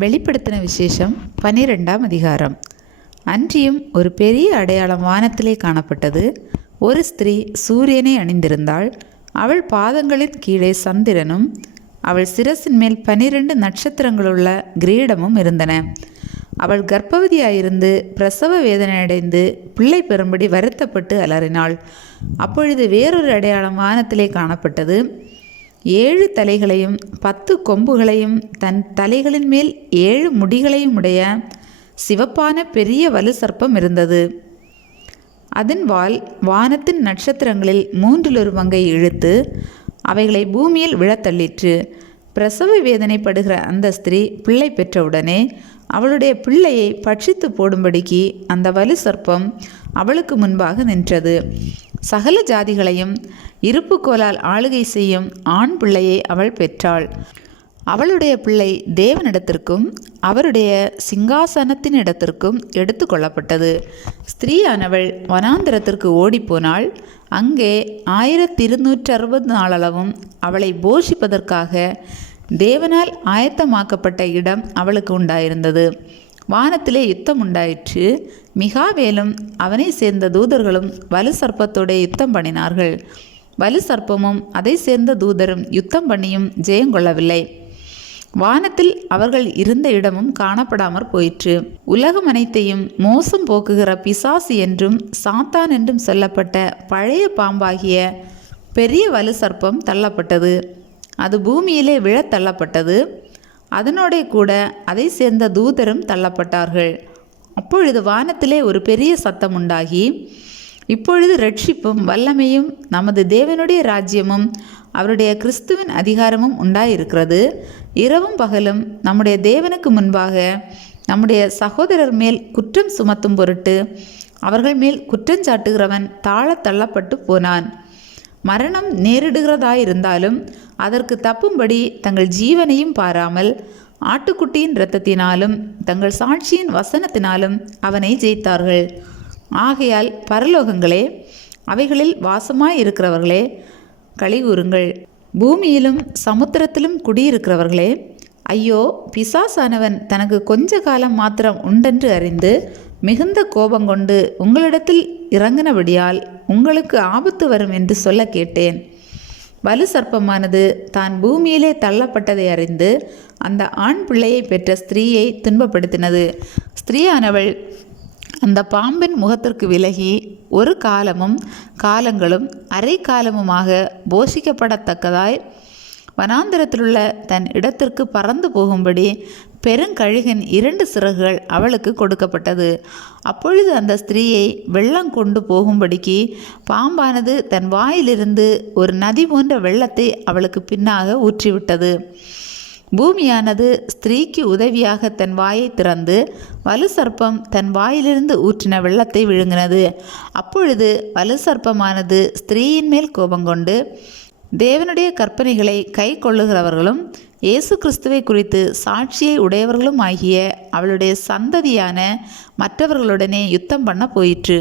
வெளிப்படுத்தின விசேஷம் 12ஆம் அதிகாரம். அன்றியும் ஒரு பெரிய அடையாளம் வானத்திலே காணப்பட்டது. ஒரு ஸ்திரீ சூரியனை அணிந்திருந்தாள். அவள் பாதங்களின் கீழே சந்திரனும் அவள் சிரசின் மேல் 12 நட்சத்திரங்களுள்ள கிரீடமும் இருந்தன. அவள் கர்ப்பவதியாயிருந்து பிரசவ வேதனையடைந்து பிள்ளை பெறும்படி வருத்தப்பட்டு அலறினாள். அப்பொழுது வேறொரு அடையாளம் வானத்திலே காணப்பட்டது. 7 தலைகளையும் 10 கொம்புகளையும் தன் தலைகளின் மேல் 7 முடிகளையும் உடைய சிவப்பான பெரிய வலு சர்ப்பம் இருந்தது. அதன் வால் வானத்தின் நட்சத்திரங்களில் 1/3 இழுத்து அவைகளை பூமியில் விழத்தள்ளிற்று. பிரசவ வேதனைப்படுகிற அந்த ஸ்திரீ பிள்ளை பெற்றவுடனே அவளுடைய பிள்ளையை பட்சித்து போடும்படிக்கு அந்த வலு சர்ப்பம் அவளுக்கு முன்பாக நின்றது. சகல ஜாதிகளையும் இருப்புக்கோலால் ஆளுகை செய்யும் ஆண் பிள்ளையை அவள் பெற்றாள். அவளுடைய பிள்ளை தேவனிடத்திற்கும் அவருடைய சிங்காசனத்தின் இடத்திற்கும் எடுத்து கொள்ளப்பட்டது. ஸ்திரீயானவள் வனாந்திரத்திற்கு ஓடிப்போனாள். அங்கே 1260 நாளளவும் அவளை போஷிப்பதற்காக தேவனால் ஆயத்தமாக்கப்பட்ட இடம் அவளுக்கு உண்டாயிருந்தது. வானத்திலே யுத்தம் உண்டாயிற்று. மிகாவேலும் அவனை சேர்ந்த தூதர்களும் வலு சர்ப்பத்தோட யுத்தம் பண்ணினார்கள். வலு சர்ப்பமும் அதை சேர்ந்த தூதரும் யுத்தம் பண்ணியும் ஜெயங்கொள்ளவில்லை. வானத்தில் அவர்கள் இருந்த இடமும் காணப்படாமற் போயிற்று. உலகம் அனைத்தையும் மோசம் போக்குகிற பிசாசு என்றும் சாத்தான் என்றும் சொல்லப்பட்ட பழைய பாம்பாகிய பெரிய வலு சர்ப்பம் தள்ளப்பட்டது. அது பூமியிலே விழத் தள்ளப்பட்டது. அதனோடே கூட அதை சேர்ந்த தூதரும் தள்ளப்பட்டார்கள். அப்பொழுது வானத்திலே ஒரு பெரிய சத்தம் உண்டாகி, இப்பொழுது ரட்சிப்பும் வல்லமையும் நமது தேவனுடைய ராஜ்யமும் அவருடைய கிறிஸ்துவின் அதிகாரமும் உண்டாயிருக்கிறது. இரவும் பகலும் நம்முடைய தேவனுக்கு முன்பாக நம்முடைய சகோதரர் மேல் குற்றம் சுமத்தும் பொருட்டு அவர்கள் மேல் குற்றஞ்சாட்டுகிறவன் தாழத் தள்ளப்பட்டு போனான். மரணம் நேரிடுகிறதாயிருந்தாலும் அதற்கு தப்பும்படி தங்கள் ஜீவனையும் பாராமல் ஆட்டுக்குட்டியின் இரத்தத்தினாலும் தங்கள் சாட்சியின் வசனத்தினாலும் அவனை ஜெயித்தார்கள். ஆகையால் பரலோகங்களே, அவைகளில் வாசமாயிருக்கிறவர்களே, களிகூருங்கள். பூமியிலும் சமுத்திரத்திலும் குடியிருக்கிறவர்களே, ஐயோ, பிசாசானவன் தனக்கு கொஞ்ச காலம் மாத்திரம் உண்டென்று அறிந்து மிகுந்த கோபங்கொண்டு உங்களிடத்தில் இறங்கினபடியால் உங்களுக்கு ஆபத்து வரும் என்று சொல்ல கேட்டேன். வலு சர்ப்பமானது தான் பூமியிலே தள்ளப்பட்டதை அறிந்து அந்த ஆண் பிள்ளையை பெற்ற ஸ்திரீயை துன்பப்படுத்தினது. ஸ்திரீயானவள் அந்த பாம்பின் முகத்திற்கு விலகி ஒரு காலமும் காலங்களும் அரை காலமுமாக போஷிக்கப்படத்தக்கதாய் வனாந்திரத்திலுள்ள தன் இடத்திற்கு பறந்து போகும்படி பெருங்கழுகின் 2 சிறகுகள் அவளுக்கு கொடுக்கப்பட்டது. அப்பொழுது அந்த ஸ்திரீயை வெள்ளம் கொண்டு போகும்படிக்கு பாம்பானது தன் வாயிலிருந்து ஒரு நதி போன்ற வெள்ளத்தை அவளுக்கு பின்னாக ஊற்றிவிட்டது. பூமியானது ஸ்திரீக்கு உதவியாக தன் வாயை திறந்து வலு சர்ப்பம் தன் வாயிலிருந்து ஊற்றின வெள்ளத்தை விழுங்கினது. அப்பொழுது வலு சர்ப்பமானது ஸ்திரீயின் மேல் கோபங்கொண்டு தேவனுடைய கற்பனைகளை கை கொள்ளுகிறவர்களும் இயேசு கிறிஸ்துவை குறித்து சாட்சியை உடையவர்களும் ஆகிய அவளுடைய சந்ததியான மற்றவர்களுடனே யுத்தம் பண்ண போயிற்று.